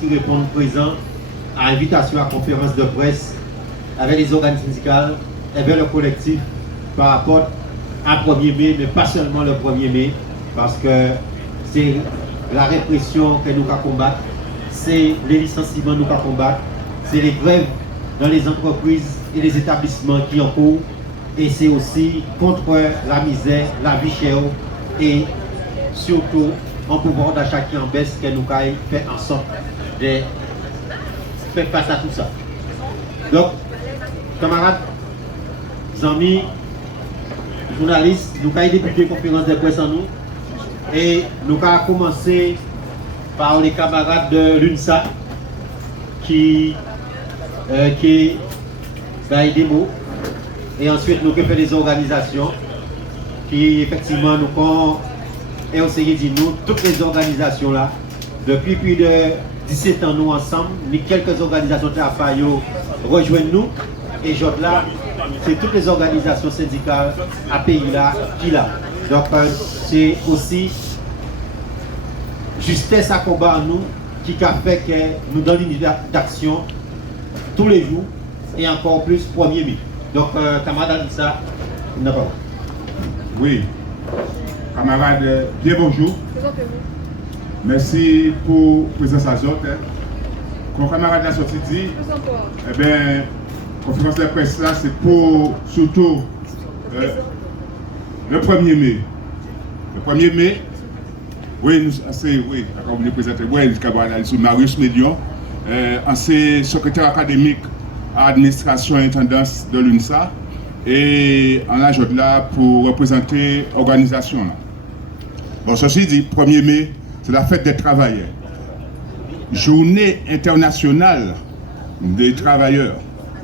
qui répondent présents à l'invitation à la conférence de presse avec les organismes syndicales, avec le collectif par rapport à 1er mai, mais pas seulement le 1er mai, parce que c'est la répression que nous allons combattre, c'est les licenciements que nous allons combattre, c'est les grèves dans les entreprises et les établissements qui en cours, et c'est aussi contre la misère, la vie chère et surtout un pouvoir d'achat qui en baisse que nous allons faire en sorte de faire face à tout ça. Donc, camarades, amis, journalistes, nous avons débuté la conférence de presse en nous et nous avons commencé par les camarades de l'UNSA qui baillent des mots et ensuite nous avons fait des organisations qui effectivement nous ont et on s'est dit nous, toutes les organisations là, depuis plus de 17 ans nous ensemble, quelques organisations de Fayo rejoignent nous et là, c'est toutes les organisations syndicales à pays là qui là. Donc c'est aussi justesse à combat en nous qui a fait que nous donnons une d'action tous les jours et encore plus 1er mai. Donc camarade Alissa, il n'a pas. Oui, camarade, bien bonjour. Merci pour la présence à Zot. Comme camarade l'a sorti dit, eh bien, conférence de presse là, c'est pour surtout le 1er mai. Le 1er mai, oui, oui, comme vous le présentez, oui, camarade Marius Médion, ancien secrétaire académique à l'administration et intendance de l'UNSA, et en âge là pour représenter l'organisation. Bon, ceci dit, 1er mai, c'est la fête des travailleurs. Journée internationale des travailleurs,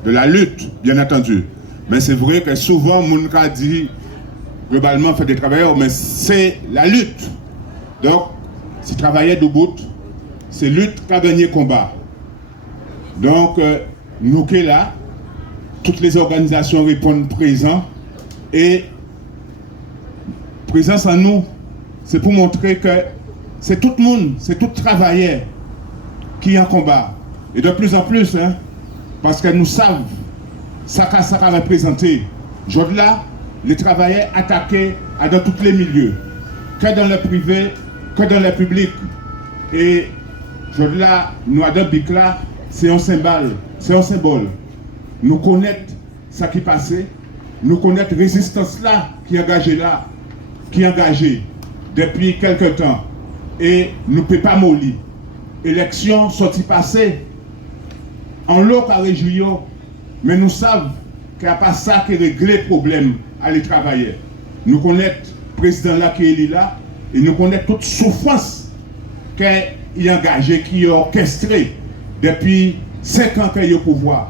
de la lutte, bien entendu. Mais c'est vrai que souvent, mon cas dit globalement fête des travailleurs, mais c'est la lutte. Donc, c'est travailler debout, c'est lutte qu'a gagné combat. Donc, nous qui là, toutes les organisations répondent présents et présence en nous, c'est pour montrer que c'est tout le monde, c'est tout travailleur qui est en combat. Et de plus en plus, hein, parce que nous savons ça qu'a représenté. Aujourd'hui, les travailleurs attaqués dans tous les milieux, que dans le privé, que dans le public. Et aujourd'hui, nous avons bic là, c'est un symbole, c'est un symbole. Nous connaissons ce qui passé, nous connaissons la résistance là, qui est engagée là, qui est engagée depuis quelque temps. Et nous ne pouvons pas mollir. Élection sortie passée, en l'eau à réjouir, mais nous savons qu'il n'y a pas ça qui règle les problèmes à les travailleurs. Nous connaissons le président là qui est là, et nous connaissons toute souffrance qu'il est engagé, qui est orchestré depuis 5 ans qu'il est au pouvoir.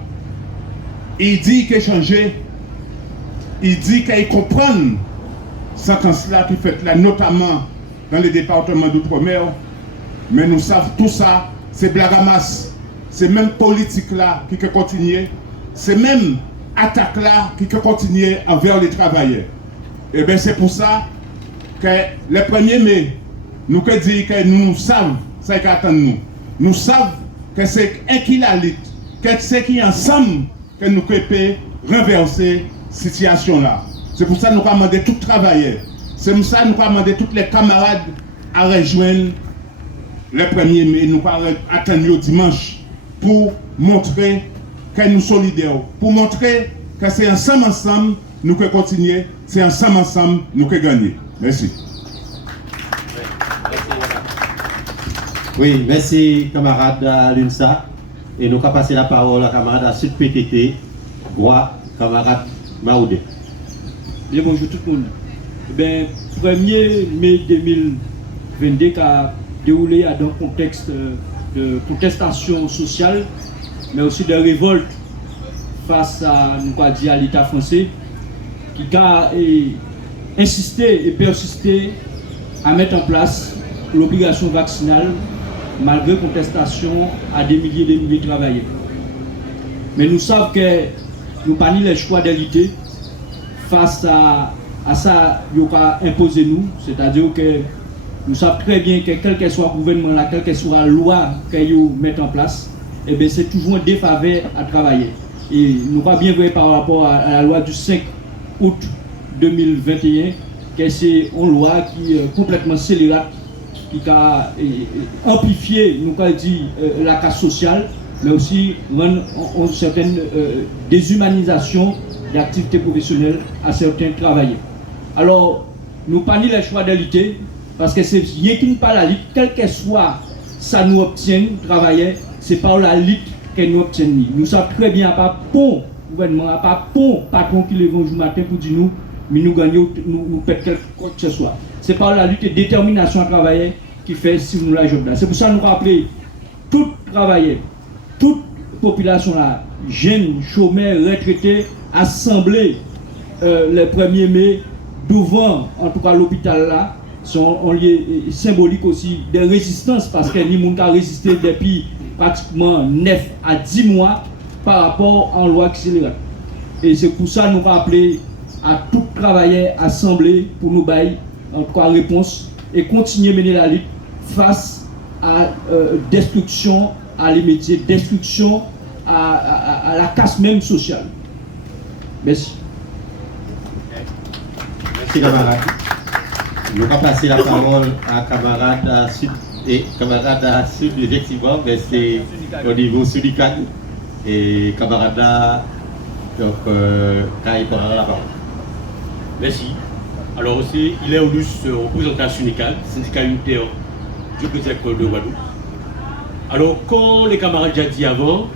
Il dit qu'il a changé, il dit qu'il comprend cette sentence-là qui fait là, notamment dans les départements d'outre-mer, mais nous savons tout ça, c'est blague à masse. C'est même politique là qui peut continuer, c'est même attaque là qui peut continuer envers les travailleurs. Et bien c'est pour ça que le 1er mai, nous que dire que nous savons ce qui attend nous. Nous savons que c'est un qui la lutte, que c'est qui ensemble que nous pouvons renverser cette situation là. C'est pour ça que nous avons demandé tout travailleurs. C'est pour ça que nous avons demandé tous les camarades à rejoindre le 1er mai. Nous avons attendu dimanche pour montrer que nous sommes solidaires, pour montrer que c'est ensemble, nous pouvons continuer, c'est ensemble, nous pouvons gagner. Merci. Oui, merci camarade à l'UNSA. Et nous allons passer la parole à camarade à Sud PTT, Bois, camarade Maoudé. Bien, bonjour tout le monde. Ben, 1er mai 2022 qui a déroulé dans un contexte de contestation sociale, mais aussi de révolte face à l'État français, qui a insisté et persisté à mettre en place l'obligation vaccinale malgré contestation à des milliers de travailleurs. Mais nous savons que nous n'avons pas les choix d'élité face à ça, il a imposé nous, c'est-à-dire que nous savons très bien que quel que soit le gouvernement là, quelle que soit la loi qu'ils mettent en place, eh bien, c'est toujours un défaveur à travailler. Et nous pas bien voir par rapport à la loi du 5 août 2021, que c'est une loi qui est complètement scélérate, qui a amplifié, nous avons dit, la casse sociale, mais aussi une certaine déshumanisation des activités professionnelles à certains travailleurs. Alors, nous pas ni les choix d'élité, parce que c'est rien qui n'est pas la lutte, quel que soit ça nous obtient, travailler, c'est par la lutte que nous obtenons. Nous savons très bien, à part bon gouvernement, à part bon patron qui lève un jour matin pour dire nous, mais nous gagnons, nous perdons quelque chose que ce soit. C'est par la lutte et détermination à travailler qui fait si nous la job là. C'est pour ça que nous rappelons tout travailler, toute population là, jeunes, chômeurs, retraités, assemblés le 1er mai devant, en tout cas l'hôpital là, sont en lien symbolique aussi de résistance parce que les gens ont résisté depuis pratiquement 9 à 10 mois par rapport à la loi accélérée. Et c'est pour ça que nous rappelons à tout travailleur assemblé pour nous bailler en tout cas réponse et continuer à mener la lutte face à destruction à les métiers, destruction à la casse même sociale. Merci. Merci camarade. Nous allons passer la parole à camarade Sud et camarade Sud effectivement, mais c'est au niveau syndical et camarade donc quand il prendra la parole. Merci. Alors aussi, il est au représentant syndical unitaire du président de Guadeloupe. Alors, comme les camarades déjà dit avant,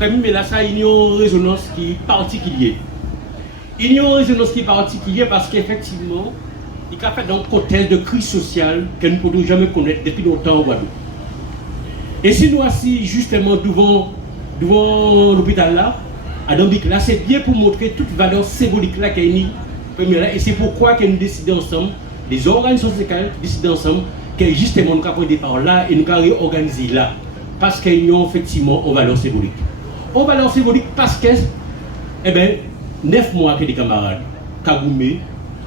mais là, ça il y a une résonance qui est particulière. Il y a une résonance qui est particulière parce qu'effectivement, il a fait dans un contexte de crise sociale que nous ne pouvons jamais connaître depuis longtemps au Guadeloupe. Et si nous assis justement devant l'hôpital là, à Dambic là, c'est bien pour montrer toute valeur symbolique là qu'il y a. Et c'est pourquoi que nous décidons ensemble, les organisations syndicales décident ensemble, que justement nous avons pris par là et nous avons réorganisé là. Parce qu'il y a effectivement une valeur symbolique. Une valeur symbolique parce que, 9 mois que des camarades, Kagoumé,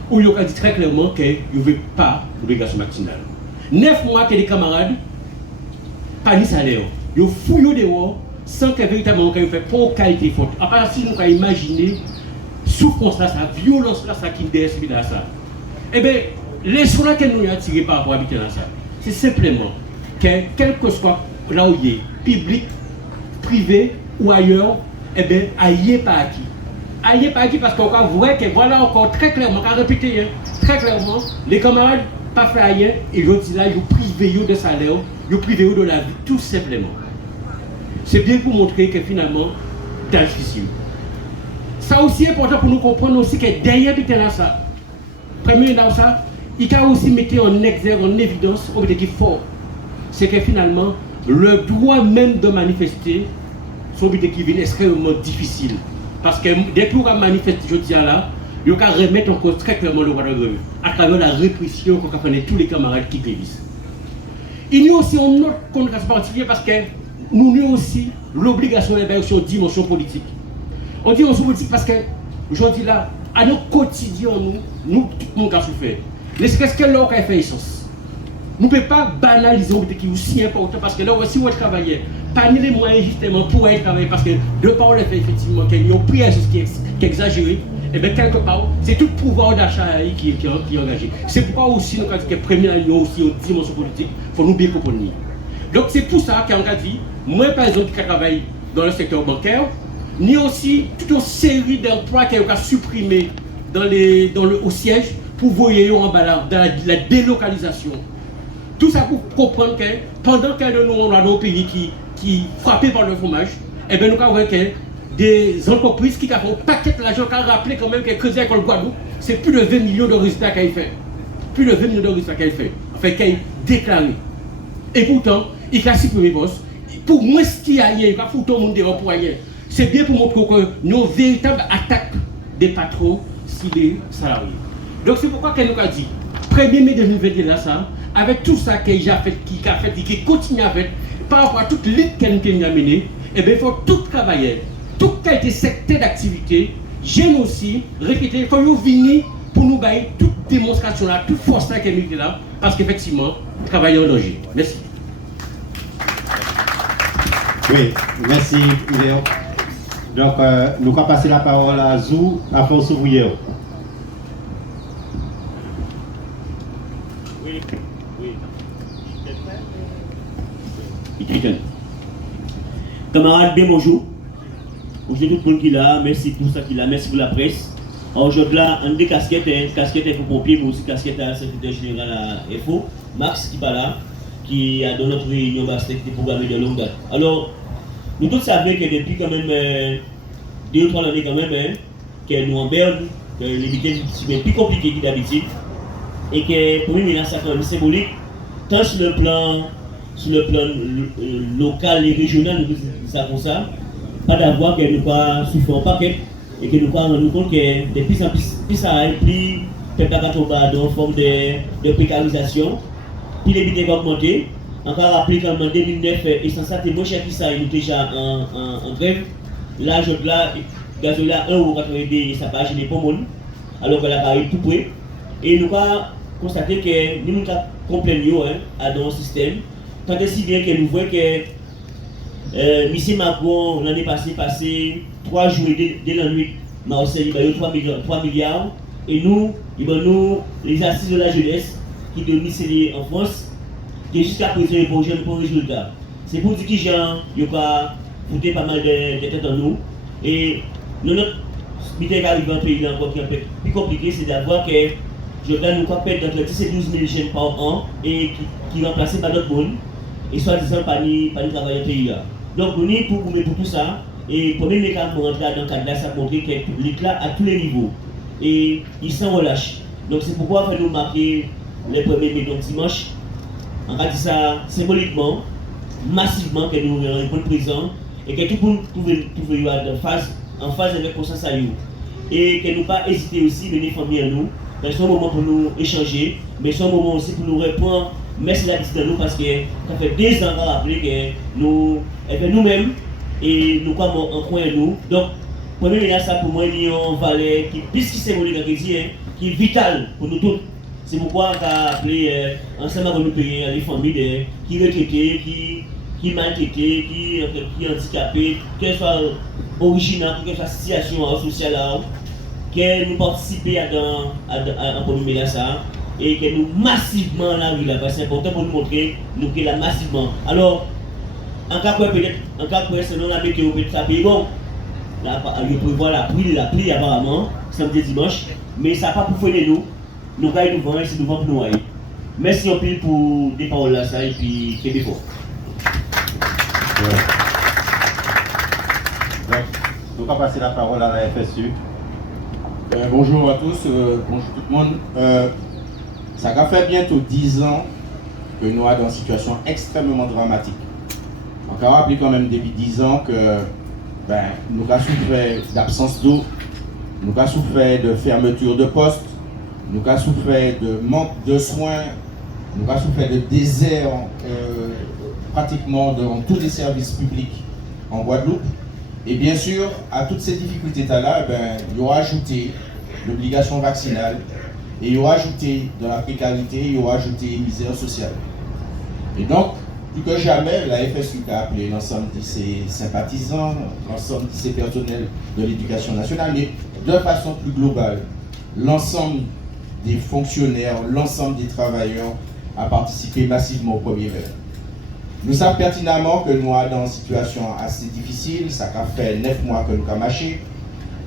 où ils ont dit très clairement qu'ils ne veulent pas l'obligation matinale. 9 mois que des camarades, pas ni salaire, ils ont fouillé dehors sans que véritablement ils fait pour qualité forte. À part si nous avons imaginé souffrance là, sa violence là, ça qui est derrière ça. Les soins que nous avons tirés par rapport à habiter dans ça, c'est simplement que quel que soit là où il est, public, privé ou ailleurs, aïe pas acquis. Aïe pas acquis parce qu'on voit que voilà encore très clairement, on a répété très clairement, les camarades pas fait ailleurs et ils disent là, ils privent de salaire, ils privent de la vie, tout simplement. C'est bien pour montrer que finalement, c'est difficile. Ça aussi est important pour nous comprendre aussi que derrière habiter dans ça, premier dans ça, il a aussi mis en exergue, en évidence, au qui est fort. C'est que finalement, le droit même de manifester, son but qui vient extrêmement difficile. Parce que dès qu'on a manifesté, je dis là, il y a remettre en cause très clairement le droit de grève, à travers la répression qu'on a fait tous les camarades qui grévissent. Il y a aussi un autre contexte particulier parce que nous avons aussi l'obligation d'être sur une dimension politique. On dit dimension politique parce que, je dis là, à nos quotidiens, nous, tout le monde a souffert. Qu'est-ce que l'on a fait essence? Nous ne pouvons pas banaliser ce qui est aussi important parce que là, si on travaille, pas les moyens justement pour être travailler parce que de par le fait effectivement qu'il y a un prix qui est exagéré, et bien quelque part, c'est tout le pouvoir d'achat qui est engagé. C'est pourquoi aussi nous avons dit que première il y a aussi une dimension politique, il faut nous bien comprendre. Donc c'est pour ça qu'on a dit, moi par exemple qui travaille dans le secteur bancaire, ni aussi toute une série d'emplois qui ont supprimés au siège pour voyer en bas dans la délocalisation. Tout ça pour comprendre que pendant que nous avons nos pays qui frappés par le fromage, et bien nous avons que des entreprises qui ont un paquet d'argent, qui ont rappelé quand même que Crédit Agricole Guadeloupe, c'est plus de 20 millions de résultats qu'elle fait. Plus de 20 millions de résultats qu'elle fait. Enfin, qu'elle déclaré. Et pourtant, il a supprimé boss. Pour moi, ce qu'il y a hier, il va foutre tout le monde dehors pour ailleurs. C'est bien pour montrer que nos véritables attaques des patrons, si les salariés. Donc c'est pourquoi qu'elle nous a dit, 1er mai 2021 là, ça, avec tout ça qu'il a fait, qui continue à faire, par rapport à toute lutte qu'elle nous a menée, eh bien il faut tout travailler, tout qualité secteur d'activité, j'aime aussi, répéter, il faut nous venir pour nous bailler toute démonstration là, toute force là qu'elle est là, parce qu'effectivement, travailler en danger. Merci. Oui, merci, Léon. Donc, nous allons passer la parole à Zou, à Force ouvrière. Oui. Camarades, bien bonjour. Bonjour tout le monde qui est là, merci pour ça qui est là, merci pour la presse. Aujourd'hui, on a des casquettes, casquettes pour pompiers, mais aussi casquettes à la secrétaire général à FO, Max qui est pas là, qui a dans notre réunion basket qui est programmée de longue date. Alors, nous tous savons que depuis quand même 2 ou 3 années quand même, que nous en berne, que les week-ends sont plus compliqués que d'habitude, et que pour nous, il y a ça quand même symbolique, tant sur le plan local et régional, nous savons ça, pas d'avoir que nous pas souffrir en paquet et que nous pas rendre compte que de plus en plus ça a plus peuple à tomber dans forme de précarisation, puis les budgets vont augmenter. Encore rappelé qu'en 2009, essentiel était moins cher que ça, il était déjà en grève. Là, gasoil à 1,82 €, ça pas gêné pour le monde, alors que la carrière tout près. Et nous avons constaté que nous avons complété dans le système. Tant et si bien que nous voyons que M. Macron, l'année passée 3 jours dès la nuit, Marseille, il y a 3 milliards. Et nous, les assises de la jeunesse qui domicilient en France, qui jusqu'à présent les projets pour résultat. C'est pour dire qu'il y a foutu pas mal de têtes en nous. Et notre budget qui arrive dans le pays encore qui est un peu plus compliqué, c'est d'avoir que je gagne nous perdre entre 10 et 12 000 jeunes par an et qui remplacés par d'autres monde et soit-disant pas ni travailler au pays là. Donc nous pour tout ça et pour même les cas pour rentrer dans le cadre là, ça montre que l'éclat à tous les niveaux et ils s'en relâchent. Donc c'est pourquoi nous marquer les 1er mai donc dimanche. On va dire ça symboliquement, massivement que nous répondons présent et que tout le monde trouve en phase avec conscience à nous. Et que nous pas hésiter aussi de venir famille à nous. C'est un moment pour nous échanger, mais c'est un moment aussi pour nous répondre. Merci la visite de nous parce que ça fait 2 ans qu'on a rappelé que nous-mêmes et nous sommes en coin de nous. Donc, pour nous, il y a ça pour moi, il y a une valeur qui est plus que symbolique, qui est vitale pour nous tous. C'est pourquoi on a appelé ensemble avec nous pays les familles qui retraités, qui maltraités, qui handicapés, quelle soit originaire, quelle soit situation sociale, que nous participons à premier ça et que nous massivement la rue là, parce que c'est important pour nous montrer nous que là massivement. Alors, en cas où selon la météo, ça paye bon. Là, il prévoit la pluie apparemment, samedi dimanche, mais ça n'a pas pour freiner nous. Nous allons nous vendre et c'est nous vendre pour nous aller. Merci en pile pour des paroles là, ça, et puis c'est fort. Nous allons passer la parole à la FSU. Bonjour à tous, bonjour tout le monde. Ça va faire bientôt 10 ans que nous sommes dans une situation extrêmement dramatique. On peut rappeler quand même depuis 10 ans que nous avons souffert d'absence d'eau, nous avons souffert de fermeture de postes, nous avons souffert de manque de soins, nous avons souffert de désert pratiquement dans tous les services publics en Guadeloupe. Et bien sûr, à toutes ces difficultés-là, il y aura ajouté l'obligation vaccinale, et il y aura ajouté de la précarité, il y aura ajouté une misère sociale. Et donc, plus que jamais, la FSU a appelé l'ensemble de ses sympathisants, l'ensemble de ses personnels de l'éducation nationale, mais de façon plus globale, l'ensemble des fonctionnaires, l'ensemble des travailleurs a participé massivement au 1er mai. Nous savons pertinemment que nous sommes dans une situation assez difficile, ça a fait 9 mois que nous avons marché.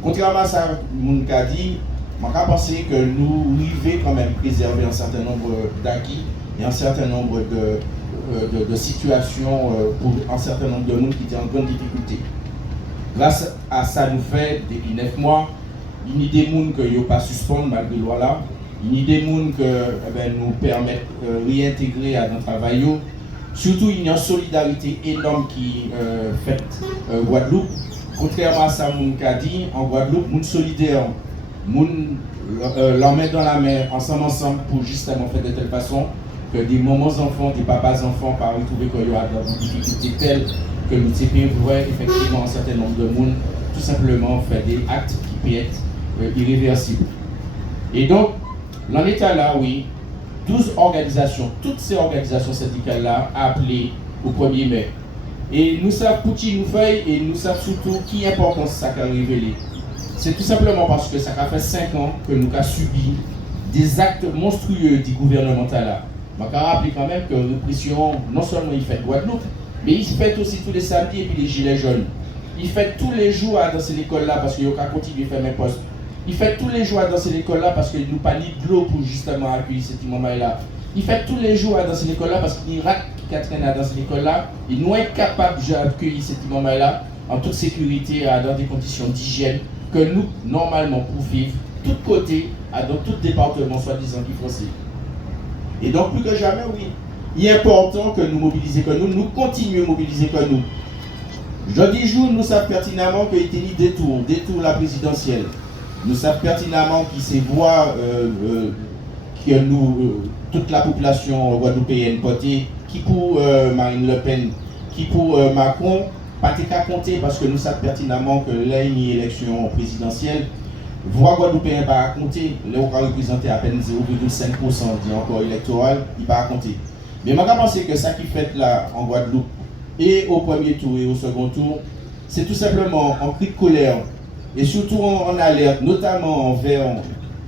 Contrairement à ce que nous avons dit, je pense que nous arrivons quand même préserver un certain nombre d'acquis et un certain nombre de situations pour un certain nombre de monde qui étaient en grande difficulté. Grâce à ça, nous fait depuis 9 mois, il y a des gens qui n'ont pas suspendre malgré la loi là, il y a des gens qui nous permettent de réintégrer à notre travail. Surtout, il y a une solidarité énorme qui est faite Guadeloupe. Contrairement à ça, mon a dit, en Guadeloupe, nous sommes solidaires, nous la main dans la main, ensemble, pour justement faire de telle façon que des mamans enfants, des papas enfants, par retrouver qu'il y a des difficultés telles que nous devons effectivement un certain nombre de monde tout simplement faire des actes qui peuvent être irréversibles. Et donc, dans l'état là, oui, 12 organisations, toutes ces organisations syndicales-là appelées au 1er mai. Et nous savons pour qui nous fait et nous savons surtout qui importance ça a révélé. C'est tout simplement parce que ça a fait 5 ans que nous avons subi des actes monstrueux du gouvernemental là. Je me rappelle quand même que la répression, non seulement il fait Guadeloupe, mais il fait aussi tous les samedis et puis les gilets jaunes. Il fait tous les jours à danser l'école là parce qu'il y a continué à faire mes postes. Il fait tous les jours à danser l'école là parce qu'il nous pas ni de l'eau pour justement accueillir ces moments là. Il fait tous les jours à danser l'école là parce qu'il rate qui traîne à danser l'école là. Il nous est capable d'accueillir ces moments là en toute sécurité, dans des conditions d'hygiène que nous, normalement, pour vivre, tout côté, dans tout département, soi-disant qui français. Et donc, plus que jamais, oui, il est important que nous mobilisions, que nous continuions à mobiliser que nous. Jeudi jour, nous savons pertinemment qu'il était ni détour la présidentielle. Nous savons pertinemment qu'il s'est voix que nous, toute la population guadeloupéenne votée, qui pour Marine Le Pen, qui pour Macron, pas qu'à compter parce que nous savons pertinemment que l'élection présidentielle, voix guadeloupéenne pas à compter, là on va représenter à peine 0,5% dit encore électoral, il va à compter. Mais je pense que ça qui fait là en Guadeloupe, et au premier tour et au second tour, c'est tout simplement en cri de colère et surtout en alerte, notamment envers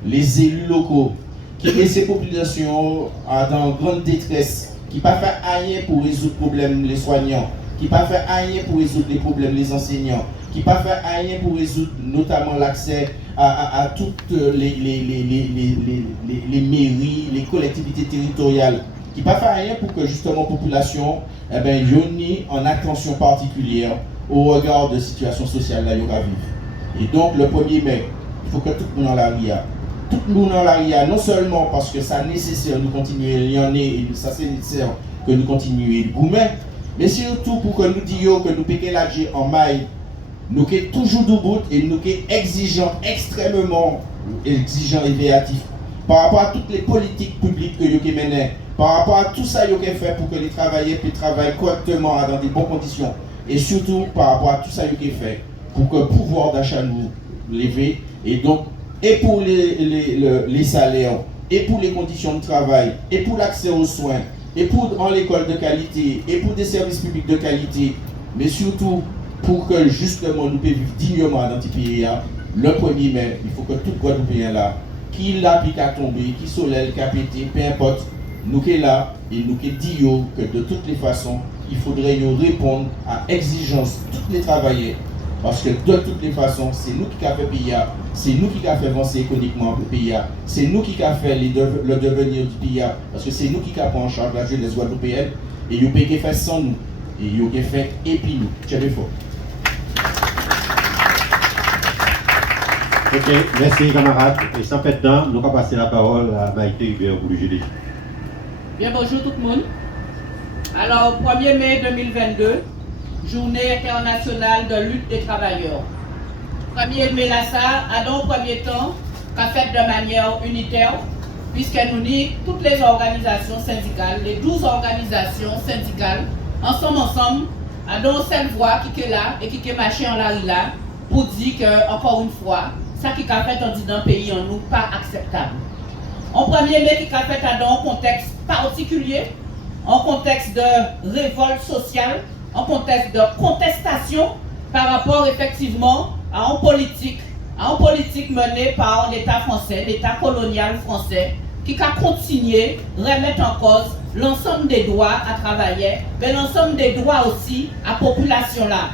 les élus locaux qui laissent ces populations dans grande détresse, qui ne peuvent pas faire rien pour résoudre les problèmes les soignants, qui ne peuvent pas faire rien pour résoudre les problèmes les enseignants, qui ne peuvent pas faire rien pour résoudre notamment l'accès à toutes les mairies, les collectivités territoriales, qui ne peuvent pas faire rien pour que justement la population ait en attention particulière au regard de la situation sociale là, vivre. Et donc le 1er mai, il faut que tout le monde en la ria. Tout le monde en la ria, non seulement parce que ça nécessaire de continuer à y en et ça c'est nécessaire que nous continuions à goumer, mais surtout pour que nous disions que nous piquons la G en maille, nous sommes toujours debout et nous sommes exigeants, extrêmement exigeants et créatifs par rapport à toutes les politiques publiques que nous menons, par rapport à tout ça que nous fait pour que les travailleurs puissent travailler correctement dans des bonnes conditions et surtout par rapport à tout ça que nous fait pour que le pouvoir d'achat nous lève et donc et pour les salaires, et pour les conditions de travail, et pour l'accès aux soins, et pour l'école de qualité, et pour des services publics de qualité, mais surtout pour que justement nous puissions vivre dignement dans ce pays, le 1er mai, il faut que tout Guadeloupéen là, qui l'a piqué à tomber, qui soleil, qui a pété, peu importe, nous qui là, et nous qui disons que de toutes les façons, il faudrait nous répondre à l'exigence de tous les travailleurs. Parce que de toutes les façons, c'est nous qui avons fait le pays, c'est nous qui avons fait avancer économiquement le pays, c'est nous qui avons fait le devenir du pays, parce que c'est nous qui avons en charge la jeunesse guadeloupéenne, et ils ont fait sans nous, et ils ont fait et puis nous. Tiens fort. Ok, merci camarades. Et sans fait de temps, nous allons passer la parole à Maïté Hubert pour le GD. Bien, bonjour tout le monde. Alors, 1er mai 2022, Journée internationale de lutte des travailleurs. 1er mai là, ça, a dans le premier temps, qu'a fait de manière unitaire, puisque nous dit toutes les organisations syndicales, les 12 organisations syndicales, ensemble, a dans cette voix qui est là et qui est marché en la là, pour dire que, encore une fois, ça qui a fait dans un pays en nous, pas acceptable. En 1er mai, qui a fait dans un contexte particulier, en contexte de révolte sociale, en contexte de contestation par rapport effectivement à une politique menée par l'État français, l'État colonial français, qui a continué à remettre en cause l'ensemble des droits à travailler, mais l'ensemble des droits aussi à la population là.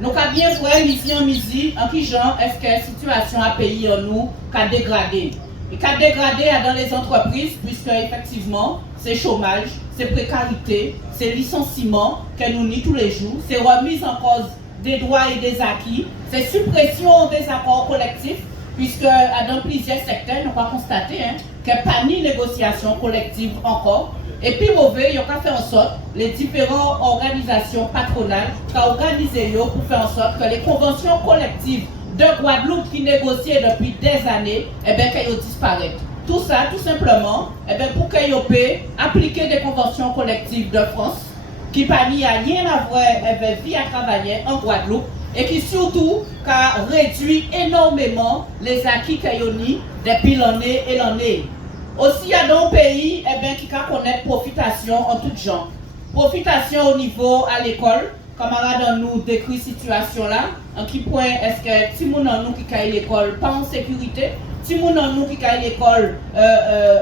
Nous avons bien vu midi en qui genre est-ce que la situation à pays en nous a dégradé. Et qu'a dégradé dans les entreprises, puisque effectivement, c'est chômage, c'est précarité, c'est licenciement que nous nions tous les jours, c'est remise en cause des droits et des acquis, c'est suppression des accords collectifs, puisque dans plusieurs secteurs, nous avons constaté qu'il n'y a pas ni négociation collective encore. Et puis mauvais, il y a fait en sorte les différentes organisations patronales qui ont organisé pour faire en sorte que les conventions collectives de Guadeloupe qui négociaient depuis des années, qu'elles disparaissent. Tout ça, tout simplement, pour qu'elles puissent appliquer des conventions collectives de France qui n'a rien à voir avec vie à travailler en Guadeloupe et qui surtout a réduit énormément les acquis qu'elles ont depuis l'année et l'année. Aussi, il y a dans le pays qui connaît profitation en tout genre. Profitation au niveau à l'école. Camarades nous décrit situation là. En qui point est-ce que si moun nous qui caille l'école pas en sécurité, si moun nous qui caille l'école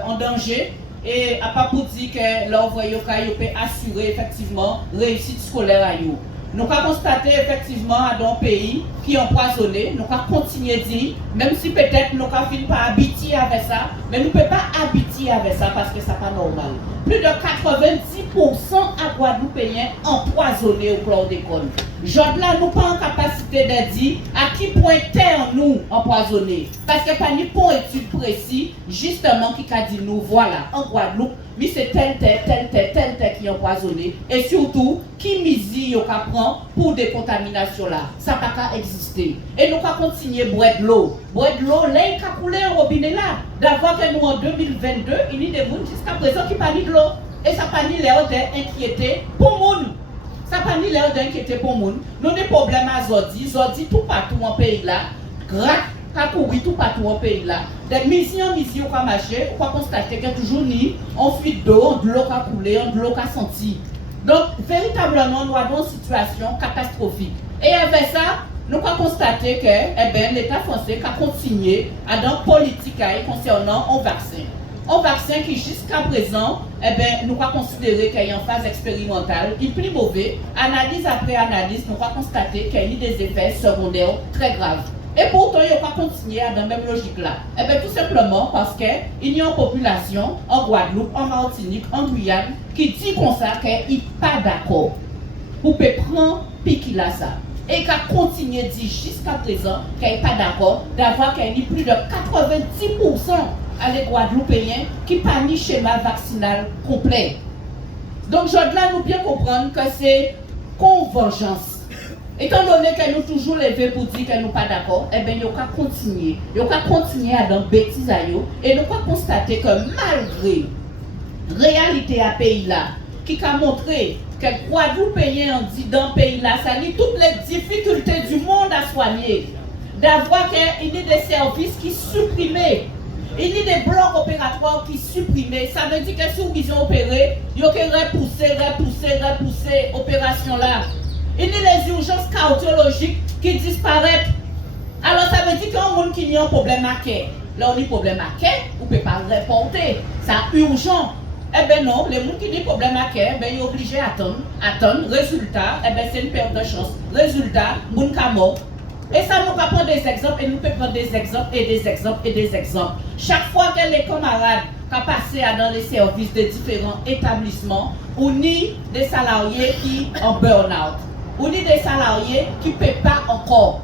en danger et à pas pour dire que l'envoi yo peut assurer effectivement réussite scolaire à yo. Nous avons constaté effectivement dans un pays qui est empoisonné, nous avons continué à dire, même si peut-être nous avons fini par habiter avec ça, mais nous ne pouvons pas habiter avec ça parce que ce n'est pas normal. Plus de 90% à Guadeloupéens empoisonnés au chlordécone. Genre là, nous pas en capacité de dire à qui point terre nous empoisonnés. Parce que pas ni pour étude précise, justement, qui a dit nous, voilà, en Guadeloupe, mais c'est tel qui est empoisonné. Et surtout, qui misille au prend pour des contaminations là. Ça n'a pas exister. Et nous allons continuer à boire de l'eau. Boire de l'eau, là, il a coulé un robinet là. D'avoir que nous en 2022, il y a des gens jusqu'à présent qui parlent de l'eau. Et ça n'a pas ni l'air d'inquiéter pour nous. Ça n'a pas ni l'air d'inquiéter pour nous. Nous avons des problèmes à Zodi. Zodi tout partout en pays là. Grac, Kakouri tout partout en pays là. Des misies en misies on va marcher. On va constater qu'il y a toujours ni en fuite d'eau, de l'eau qui a coulé, de l'eau qui a senti. Donc, véritablement, nous avons une situation catastrophique. Et avec ça, nous avons constaté que l'État français a continué à dans politique concernant un vaccin. Un vaccin qui, jusqu'à présent, nous avons considéré qu'il y a une phase expérimentale, il est plus mauvais. Analyse après analyse, nous avons constaté qu'il y a eu des effets secondaires très graves. Et pourtant, il ne va pas continuer dans la même logique là. Tout simplement parce qu'il y a une population en Guadeloupe, en Martinique, en Guyane, qui dit comme ça qu'elle n'est pas d'accord pour prendre pique là ça. Et qu'elle continue à dire jusqu'à présent qu'elle n'est pas d'accord d'avoir qu'il y a plus de 90% à les Guadeloupéens qui n'ont pas ni schéma vaccinal complet. Donc, je dois nous bien comprendre que c'est convergence. Étant donné que nous toujours levés pour dire que nous ne sommes pas d'accord, il y a continuer. Il y a continuer à dans bêtises et nous avons constaté que malgré la réalité à pays là, qui a montré que Guadeloupéens ont dit dans le pays là, ça dit toutes les difficultés du monde à soigner, d'avoir qu'il y a des services qui supprimés, il y a des blocs opératoires qui supprimés. Ça veut dire que si vous ont opéré, il y a repousser l'opération là. Il y a des urgences cardiologiques qui disparaissent. Alors ça veut dire qu'il y a un monde qui a un problème à quai. Là on a un problème à quai, vous ne pouvez pas le reporter. C'est urgent. Non, les gens qui ont un problème à quai, ils sont obligés d'attendre. Résultat, c'est une perte de chance. Résultat, les gens sont morts. Et ça nous prend des exemples et nous pouvons prendre des exemples et des exemples et des exemples. Chaque fois que les camarades passent dans les services de différents établissements, on a des salariés qui sont en burn-out. On a des salariés qui ne paient pas encore.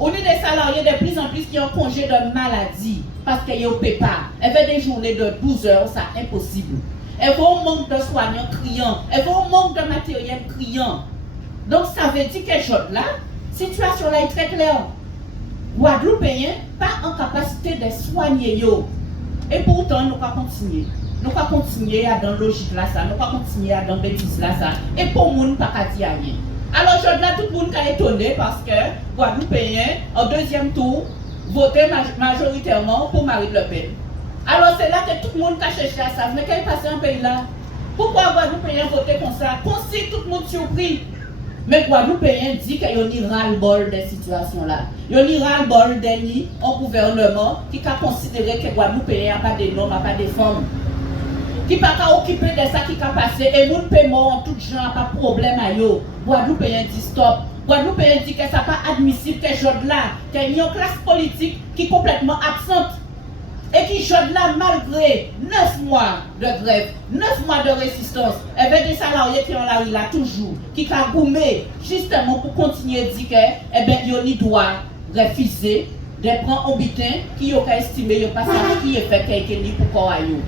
On a des salariés de plus en plus qui ont congé de maladie parce qu'ils ne paient pas. Elles font des journées de 12 heures, c'est impossible. Elles vont au manque de soignants criants. Elles vont au manque de matériel criant. Donc ça veut dire que là, la situation là est très claire. Guadeloupéens pas en capacité de soigner yo. Et pourtant, nous allons continuer. Nous allons continuer à dans la logique là, ça. Nous allons continuer à dans la bêtise là, ça. Et pour nous, nous pas dire rien. Alors, je là, tout le monde est étonné parce que Guadeloupéens, en deuxième tour, votaient majoritairement pour Marine Le Pen. Alors, c'est là que tout le monde a cherché à ça. Mais qu'est-ce qui passe dans ce pays-là? Pourquoi Guadeloupéens votaient comme ça? Comme si tout le monde surpris. Mais Guadeloupéens dit qu'il y a un ras-le-bol de cette situation-là. Il y a un ras-le-bol d'un gouvernement qui a considéré que Guadeloupéens n'a pas de noms, n'a pas de femmes. Qui n'a pas occupé de ça qui a passé. Et nous paiement en tout genre, pas de problème à eux. Guadeloupéens dit stop. Guadeloupéens dit que ça n'est pas admissible que je là, qu'il y a une classe politique qui est complètement absente. Et qui jode là malgré 9 mois de grève, 9 mois de résistance, et bien des salariés qui ont la rue là toujours, qui ont goumé justement pour continuer à dire que, eh bien, ils doivent refuser de prendre un butin qui ont estimé, pas ça qui est fait quelqu'un pour corps à eux.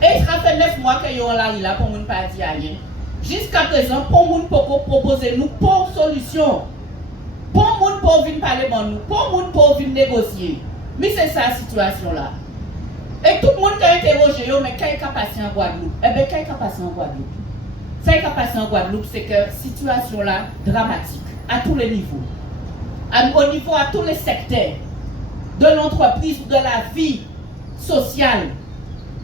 Et ça fait 9 mois qu'ils ont la rue là pour ne pas dire rien. Jusqu'à présent, pour nous proposer nous pour solution, pour nous pour venir parler de nous, pour nous pour venir négocier. Mais c'est ça la situation là. Et tout le monde a interrogé, mais qu'est-ce qui a passé en Guadeloupe? Eh bien, qu'est-ce qui a passé en Guadeloupe? Ce qui a passé en Guadeloupe, c'est que la situation là dramatique, à tous les niveaux. Au niveau, à tous les secteurs, de l'entreprise, de la vie, social,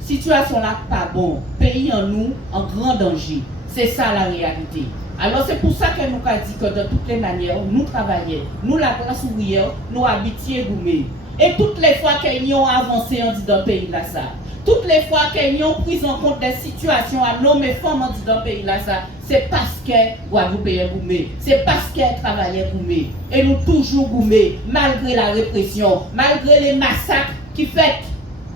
situation là pas bon, pays en nous en grand danger. C'est ça la réalité. Alors c'est pour ça que nous avons dit que de toutes les manières, nous travaillons, nous la classe ouvrière, nous habitons Goumé. Et toutes les fois qu'ils ont avancé en disant pays là ça, toutes les fois qu'ils ont pris en compte des situations à l'homme et femmes en disant pays là ça, c'est parce que Guadeloupe est Goumé, c'est parce qu'elle travaillait Goumé. Et nous toujours Goumé, malgré la répression, malgré les massacres qui fait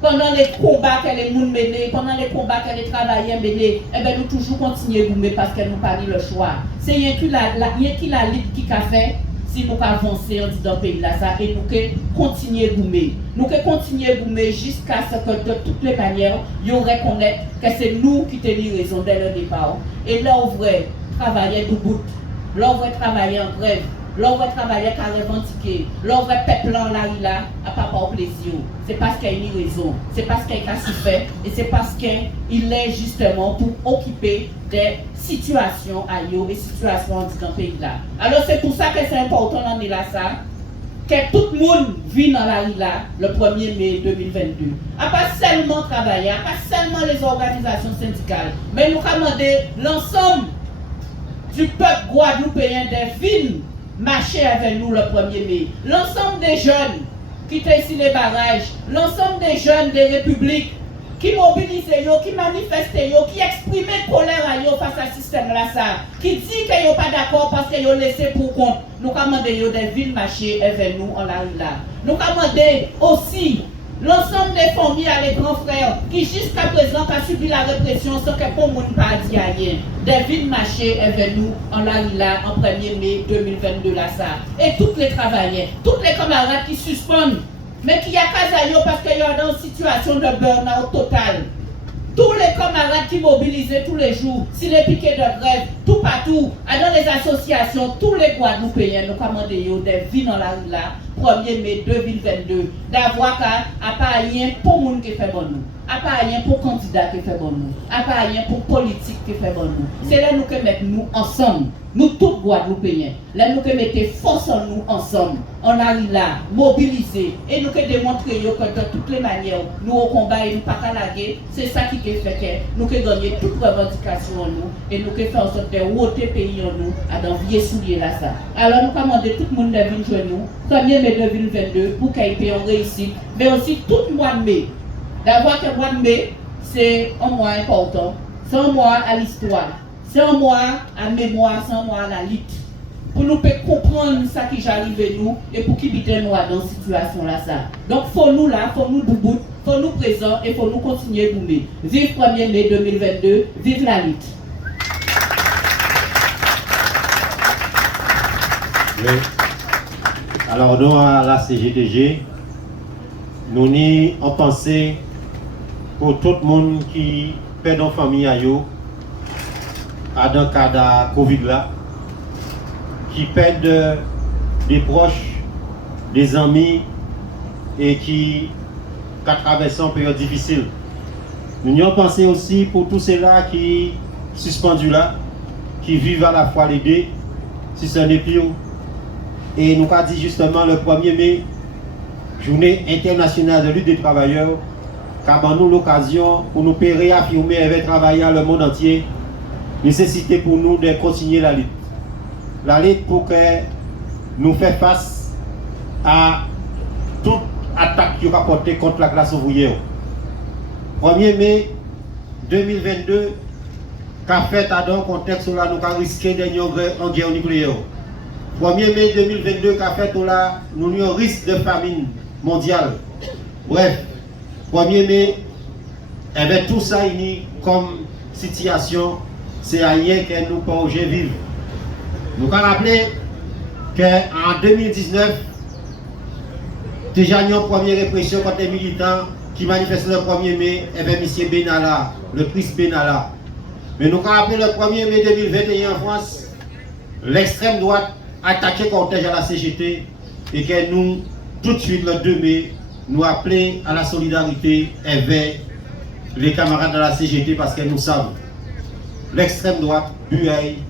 pendant les combats que les gens menaient, pendant les combats que les travailleurs menaient, eh bien nous toujours continuer à goumer parce qu'elle nous pas le choix. C'est rien que la lutte qui a fait si nous avancer en disant pays là ça et nous continuer à goumer. Nous continuer à goumer jusqu'à ce que de toutes les manières, ils reconnaissent que c'est nous qui tenons raison dès le départ. Et là on va travailler debout, là on va travailler en grève. L'on va travailler qu'à revendiquer, l'on va peuple en là, à pas au plaisir. C'est parce qu'il y a une raison, c'est parce qu'il y a si fait, et c'est parce qu'il est justement pour occuper des situations à des situations dans le pays là. Alors c'est pour ça que c'est important dans là ça, que tout le monde vit dans la rue là le 1er mai 2022. À pas seulement travailler, à pas seulement les organisations syndicales, mais nous demander l'ensemble du peuple guadeloupéen des villes marcher avec nous le 1er mai. L'ensemble des jeunes qui étaient ici les barrages, l'ensemble des jeunes des républiques qui mobilisaient, qui manifestaient, qui exprimaient colère face à ce système-là, qui dit qu'ils n'ont pas d'accord parce qu'ils ont laissé pour compte. Nous demandons des villes marcher avec nous en la rue là. Nous demandons aussi l'ensemble des familles à les grands frères qui jusqu'à présent ont subi la répression sans que pour monde pas dit rien. Des villes marcher avec nous en la là en 1er mai 2022 là ça. Et toutes les travailleurs, tous les camarades qui suspendent, mais qui y a Kazayo parce qu'ils sont dans une situation de burn-out total. Tous les camarades qui mobilisaient tous les jours, si les piquets de grève, tout partout, dans les associations, tous les Guadeloupéens, nous commandons des vies dans la rue là, 1er mai 2022, d'avoir à pas rien pour le monde qui fait bon nous, à pas rien pour le candidat qui fait bon nous, à pas rien pour le politique qui fait bon nous. C'est là nous que mettons nous ensemble, nous tous Guadeloupéens, là nous que mettons force en nous ensemble, on arrive là, mobiliser, et nous que démontrer que de toutes les manières, nous au combat et nous pas qu'à laguer, c'est ça qui fait que nous que gagner toute revendication en nous, et nous que faire en sorte de ôter pays en nous, à d'envier soulier là ça. Alors nous commandons tout le monde de venir jouer nous, 1er mai 2022, pour qu'il y ait une réussite, mais aussi tout le mois de mai. D'avoir que le mois de mai, c'est un mois important, c'est un mois à l'histoire, c'est un mois à mémoire, c'est un mois à la lutte. Pour nous comprendre ça qui j'arrive nous et pour qui biter nous dans cette situation là ça. Donc faut nous là, faut nous debout, faut nous présents et faut nous continuer à boumer. Vive 1er mai 2022, vive la lutte. Oui. Alors nous à la CGTG, nous n'y en pensé pour tout le monde qui perd en famille à yo, à dans le cas de Covid là, qui perdent des proches, des amis et qui traversent une période difficile. Nous y avons pensé aussi pour tous ceux-là qui sont suspendus là, qui vivent à la fois les deux, si ce n'est plus. Et nous avons dit justement le 1er mai, journée internationale de lutte des travailleurs, car nous l'occasion pour nous réaffirmer avec travailleurs le monde entier, nécessité pour nous de continuer la lutte. La lutte pour que nous fassions face à toute attaque qui est rapportée contre la classe ouvrière. 1er mai 2022, qu'a fait dans le contexte où nous avons risqué en guerre nucléaire. 1er mai 2022, qu'a fait où nous avons un risque de famine mondiale. Bref, 1er mai, avec tout ça comme situation, c'est rien que nous pouvons vivre. Nous avons rappelé qu'en 2019, déjà il y a une première répression contre les militants qui manifestent le 1er mai, et bien M. Benalla, le Christ Benalla. Mais nous avons rappelé le 1er mai 2021 en France, l'extrême droite attaqué cortège à la CGT et que nous, tout de suite le 2 mai, nous appelons à la solidarité avec les camarades de la CGT parce que nous savons l'extrême droite,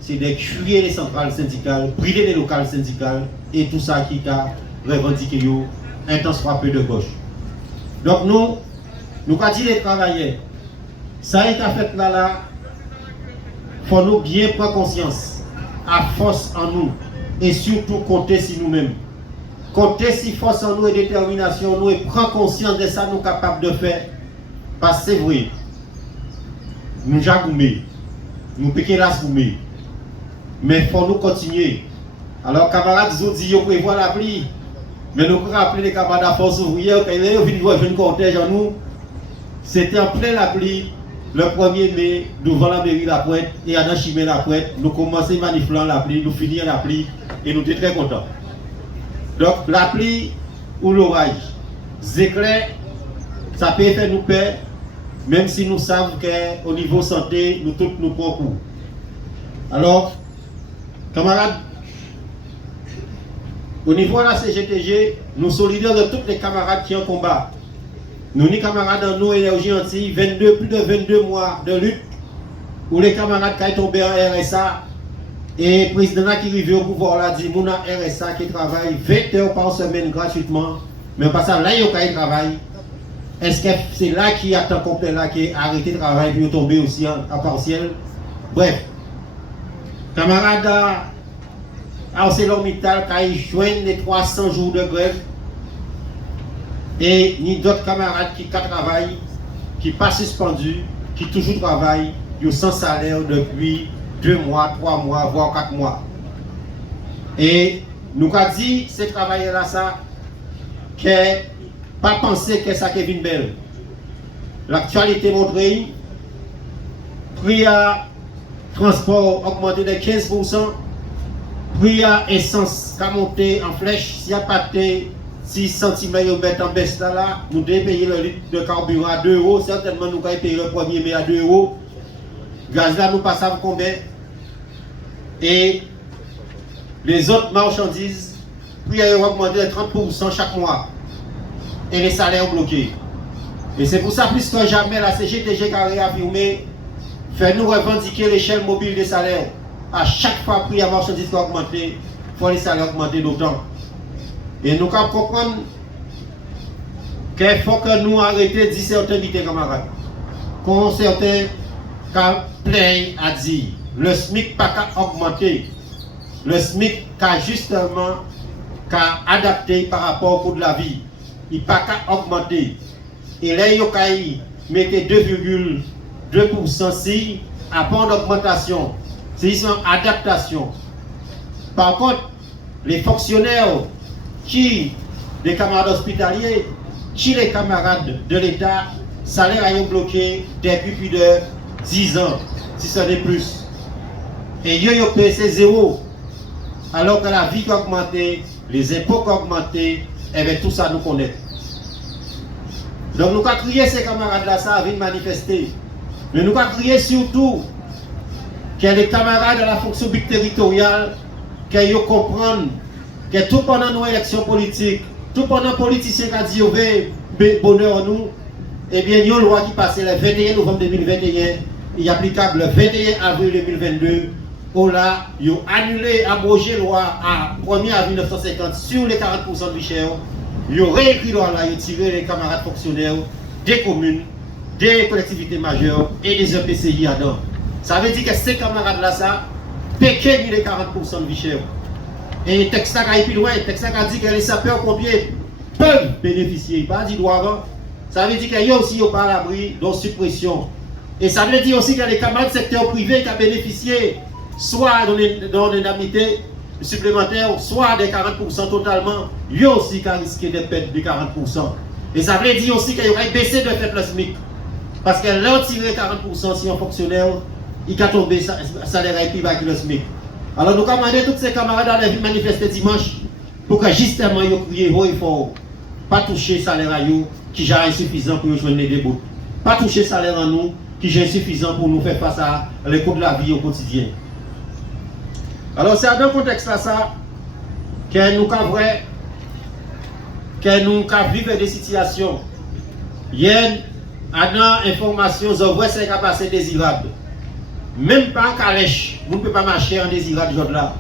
c'est de tuer les centrales syndicales, brider les locales syndicales et tout ça qui a revendiqué intense frappé de gauche. Donc nous, nous avons dit les travailleurs, ça a été fait là, il faut nous bien prendre conscience, à force en nous, et surtout compter sur nous-mêmes. Compter si force en nous et détermination, nous, et prendre conscience de ça, nous sommes capables de faire. Parce que c'est vrai, nous jagoumé, nous piquons la soumé, mais il faut nous continuer. Alors, camarades, ils ont dit qu'ils prévoient la pluie, mais nous pouvons rappeler les camarades à force ouvrière, quand ils ont vu une cortège en nous, c'était en plein la pluie, le 1er mai, devant la mairie La Pointe, et à Chimé La Pointe, nous commençons à manifester la pluie, nous finissons la pluie, et nous étions très contents. Donc, la pluie ou l'orage, c'est clair, ça peut faire nous peur, même si nous savons qu'au niveau santé, nous tous nous prenons coup. Alors, camarades, au niveau de la CGTG, nous solidaires de tous les camarades qui ont combat. Nous, les camarades en nous, énergie anti, plus de 22 mois de lutte, où les camarades qui sont tombés en RSA, et le président qui arrive au pouvoir l'a dit, mon RSA qui travaille 20 heures par semaine gratuitement, mais pas ça, là, il y a travail. Est-ce que c'est là qui a tant complet là qui a arrêté de travail puis tomber aussi en partiel? Bref, camarades à ArcelorMittal qui joignent les 300 jours de grève et ni d'autres camarades qui travaillent, qui pas suspendus, qui toujours travaillent, ils sont sans salaire depuis 2 mois, 3 mois, voire 4 mois. Et nous avons dit, ces travailleurs-là, ça, que pas penser que ça Kevin Bell. L'actualité montre, prix à transport augmenté de 15%, prix à essence qui a monté en flèche, s'il n'y a pas de 6 centimes en baisse là, nous devons payer le litre de carburant à 2 €, certainement nous allons payer le 1er mai à 2 €. Gaz là, nous passons combien? Et les autres marchandises, prix a augmenté de 30% chaque mois. Et les salaires bloqués. Et c'est pour ça, plus que jamais, la CGTG a réaffirmé, fait nous revendiquer l'échelle mobile des salaires. À chaque fois que la marchandise a augmenté, il faut les salaires augmenter d'autant. Et nous devons comprendre qu'il faut que nous arrêtions de dire certains vités camarades. Quand certains plaignent à dire, le SMIC n'a pas augmenté. Le SMIC a justement adapté par rapport au coût de la vie. Il n'a pas augmenté. Et là, il a mis 2,2% si, à part d'augmentation, c'est une adaptation. Par contre, les fonctionnaires, les camarades hospitaliers, les camarades de l'État, salaire a bloqué depuis plus de 10 ans, si ce n'est plus. Et ils ont payé 0. Alors que la vie a augmenté, les impôts ont augmenté, et bien tout ça nous connaît. Donc nous avons crié ces camarades-là, ça viennent manifester. Mais nous avons crié surtout que les camarades de la fonction publique territoriale, qu'ils comprennent que tout pendant nos élections politiques, tout pendant les politiciens qui ont dit bonheur en nous, eh bien, il y a une loi qui passe le 21 novembre 2021, il est applicable le 21 avril 2022. Où là, ils ont annulé, abrogé la loi à 1er avril 1950 sur les 40% de vie chère. Ils ont réécrit la loi là, ils ont tiré les camarades fonctionnaires des communes, des collectivités majeures et des EPCI à dedans. Ça veut dire que ces camarades-là, ça, péquent les 40% de vie chère. Et le texte a été plus loin, le texte a dit que les sapeurs-pompiers peuvent bénéficier, pas dit droit. Ça veut dire qu'il y a aussi au par l'abri de suppression. Et ça veut dire aussi que les camarades du secteur privé qui ont bénéficié soit dans des indemnités supplémentaires, soit des 40% totalement, il y a aussi qui a risqué de perdre des 40%. Et ça veut dire aussi qu'il y aurait baissé de fait le SMIC. Parce que là, tirer 40% si un fonctionnaire, il a tombé salaire et puis il le SMIC. Alors nous avons demandé à tous ces camarades d'aller manifester dimanche pour que justement ils crient haut et fort, pas toucher le salaire à eux qui est insuffisant pour nous joindre les bouts. Pas toucher le salaire à nous qui est insuffisant pour nous faire face à les coûts de la vie au quotidien. Alors c'est dans ce contexte-là ça que nous vivons des situations. Hier, à nos informations, on voit ce qui a passé désirable. Même pas en calèche, vous ne pouvez pas marcher en désirable ce jour-là.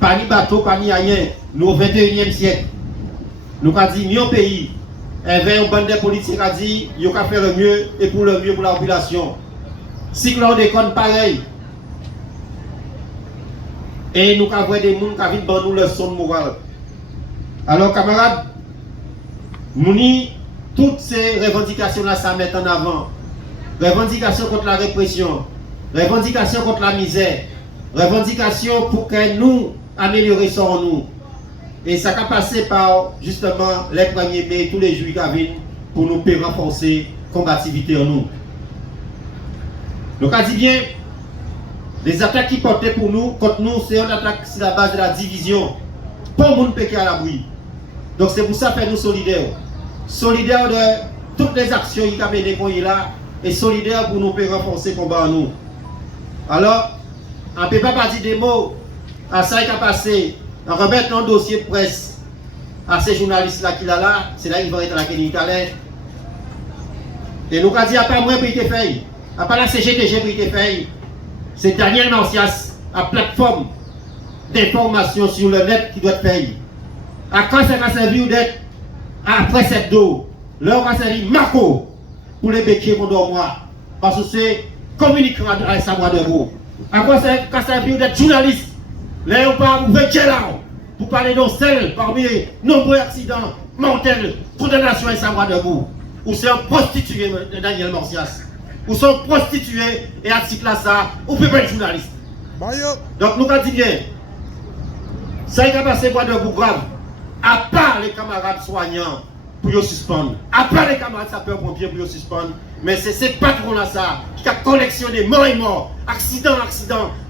Pas ni bateau, pas ni rien. Nous au 21e siècle. Nous avons dit, nous pays, avait une bande de politiques qui a dit qu'il faut faire le mieux et pour le mieux pour la population. Si l'on déconne pareil, et nous avons des gens qui viennent dans nous leçons de morale. Alors, camarades, Mouni, toutes ces revendications-là, ça met en avant. Revendications contre la répression, revendications contre la misère, revendications pour que nous améliorions nous. Et ça a passé par justement les 1er mai, tous les jours qui viennent pour nous renforcer la combativité en nous. Donc, on dit bien, les attaques qui portaient pour nous, contre nous, c'est une attaque sur la base de la division. Pas le monde péqué à l'abri. Donc, c'est pour ça que nous solidaires. Solidaires de toutes les actions qui ont menées qu'on est là, et solidaires pour nous renforcer le combat en nous. Alors, on ne peut pas dire des mots à ça qui a passé. On remet un dossier de presse à ces journalistes-là qui sont là, c'est là qu'ils vont être à la clinique. Et nous avons dit, à part moi pour y faire, à part la CGTG pour y faire, c'est Daniel Marcias, à plateforme d'information sur le net qui doit faire. À quoi ça va servir d'être après cette dos? Là, on va servir Marco pour les béquets qu'on doit moi. Parce que c'est communiquant à savoir de vous. À quoi ça va servir d'être journaliste? Là, on va ouvrir là pour parler d'un seul parmi les nombreux accidents mortels, condamnation et savoir de vous. Ou c'est un prostitué de Daniel Marcias. Ou sont prostitués et article à ça, ou peut pas être journaliste. Donc nous avons dit bien, ça qui a passé pour de vous grave, à part les camarades soignants pour les suspendre, à part les camarades sapeurs-pompiers pour les suspendre, mais c'est ces patrons-là ça qui a collectionné mort et mort, accident,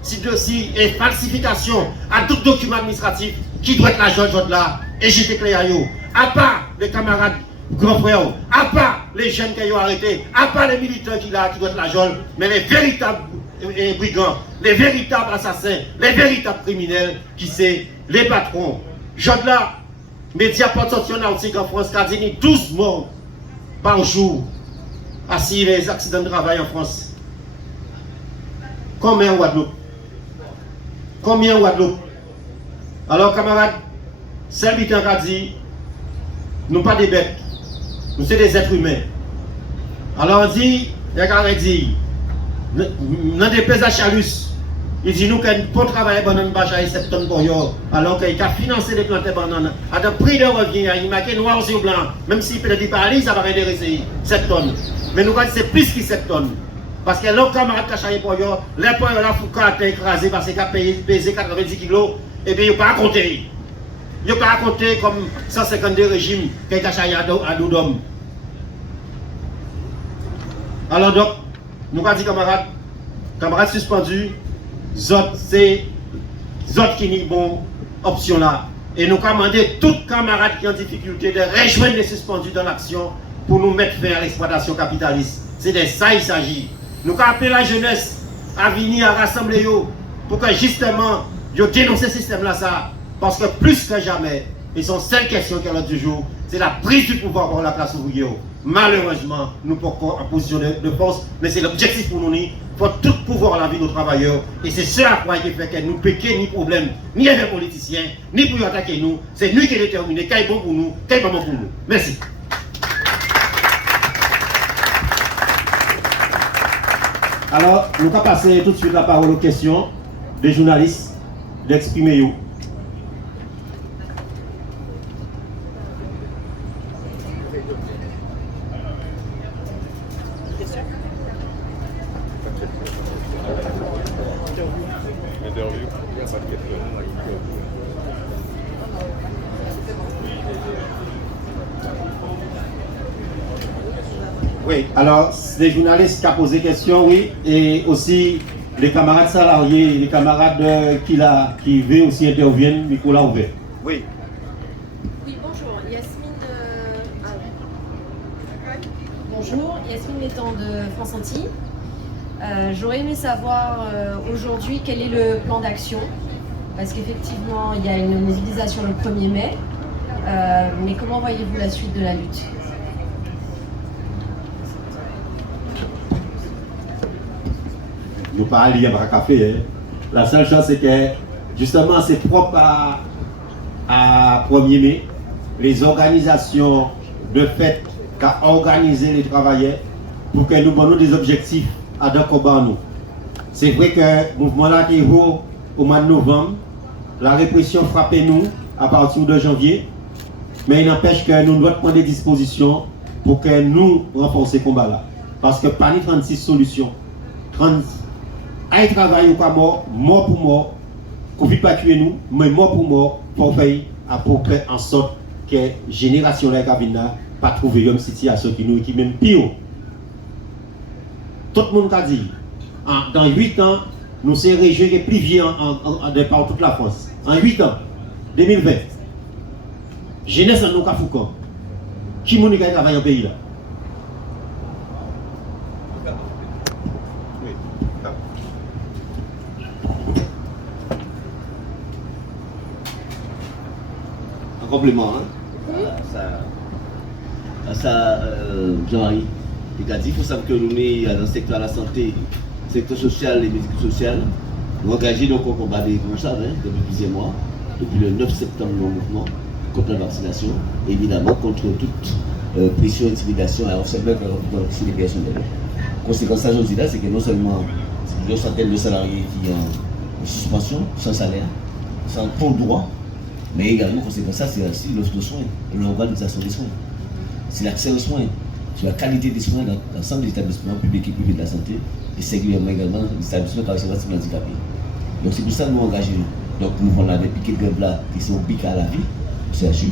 si et falsification à tout document administratif qui doit être la joie là, et j'étais clair à eux. À part les camarades grands frères, à part les jeunes qui ont arrêtés, à part les militants qui doivent être la joie, mais les véritables brigands, les véritables assassins, les véritables criminels qui sont les patrons. Jean là, Mediaport sorti en article en France qui a dit 12 morts par jour à les accidents de travail en France. Combien en Guadeloupe? Combien en Guadeloupe? Alors camarades, celle qui a dit, nous pas des bêtes, nous sommes des êtres humains. Alors on dit, il y a dit, dans des pays à Chalus, il dit nous qu'on peut travailler pendant une bâche à 7 tonnes pour eux, alors qu'il a financé les plantes de bananes. À un prix de revient, il marqué noir sur blanc, même s'il peut dire par ça va intéresser 7 tonnes. Mais nous, c'est plus que 7 tonnes. Parce que l'autre camarade qui a chaillé pour eux, les points de la Foucault a été écrasé parce qu'il a pesé 90 kilos, et bien il n'a pas raconté. Il n'a pas raconté comme 152 régimes qui a chaillé à Doudom. Alors donc, nous avons dit camarades suspendus, c'est autres qui n'ont bon option là. Et nous avons demandé tous les camarades qui ont difficulté de rejoindre les suspendus dans l'action pour nous mettre fin à l'exploitation capitaliste. C'est de ça il s'agit. Nous avons appelé la jeunesse à venir à rassembler pour que justement, ils dénoncent ce système-là ça. Parce que plus que jamais, et son seule question qu'elle a toujours, c'est la prise du pouvoir par la classe ouvrière. Malheureusement, nous sommes en position de force, mais c'est l'objectif pour nous. Il faut tout pouvoir à la vie de nos travailleurs. Et c'est ce à quoi il fait que nous péquons ni problème, ni avec les politiciens, ni pour attaquer nous. C'est nous qui déterminons qui est bon pour nous, qui est pas bon pour nous. Merci. Alors, nous allons passer tout de suite la parole aux questions des journalistes d'exprimer vous. Oui, alors, les journalistes qui ont posé question, oui, et aussi les camarades salariés, les camarades qui veulent aussi intervenir, micro là ouvert. Oui. Oui, bonjour, Yasmine Bonjour, Yasmine Létang de France Antilles. J'aurais aimé savoir aujourd'hui quel est le plan d'action, parce qu'effectivement, il y a une mobilisation le 1er mai, mais comment voyez-vous la suite de la lutte ? Nous pas aller à café. Hein. La seule chose, c'est que justement, c'est propre à 1er mai. Les organisations de fait qu'à organiser les travailleurs pour que nous donnions des objectifs à deux combats. C'est vrai que le mouvement là est haut au mois de novembre, la répression frappait nous à partir de janvier, mais il n'empêche que nous devons prendre des dispositions pour que nous renforcer ce combat là. Parce que pas ni 36 solutions. 30 à travail ou pas mort, mort pour mort, Covid pas tuer nous, mais mort pour mort, pour faire pour faire en sorte que la génération là n'a pas trouvé une situation qui nous qui même pire. Tout le monde a dit, dans 8 ans, nous sommes régions les plus vieux par toute la France. En 8 ans, 2020, jeunesse en nous a foucault. Qui m'a travaillé dans le pays là? Un complément, Jean-Marie. Il a dit qu'il faut savoir que nous sommes dans le secteur de la santé, le secteur social et médico-social. Nous engagés donc au combat des gros savent, depuis plusieurs mois, depuis le 9 septembre, le mouvement contre la vaccination, évidemment contre toute pression, intimidation et harcèlement sur les personnels. La conséquence aujourd'hui là, c'est que non seulement il y a une centaine de salariés qui sont en suspension, sans salaire, sans ton droit, mais également, conséquence ça, c'est aussi l'offre de soins, l'organisation des soins. C'est l'accès aux soins, sur la qualité des soins dans l'ensemble des établissements publics et privés de la santé, et singulièrement également les établissements caractérisés handicapés. Donc c'est pour ça que nous engagés. Donc nous avons des piquets de grève là qui sont piqués à la vie, CHU.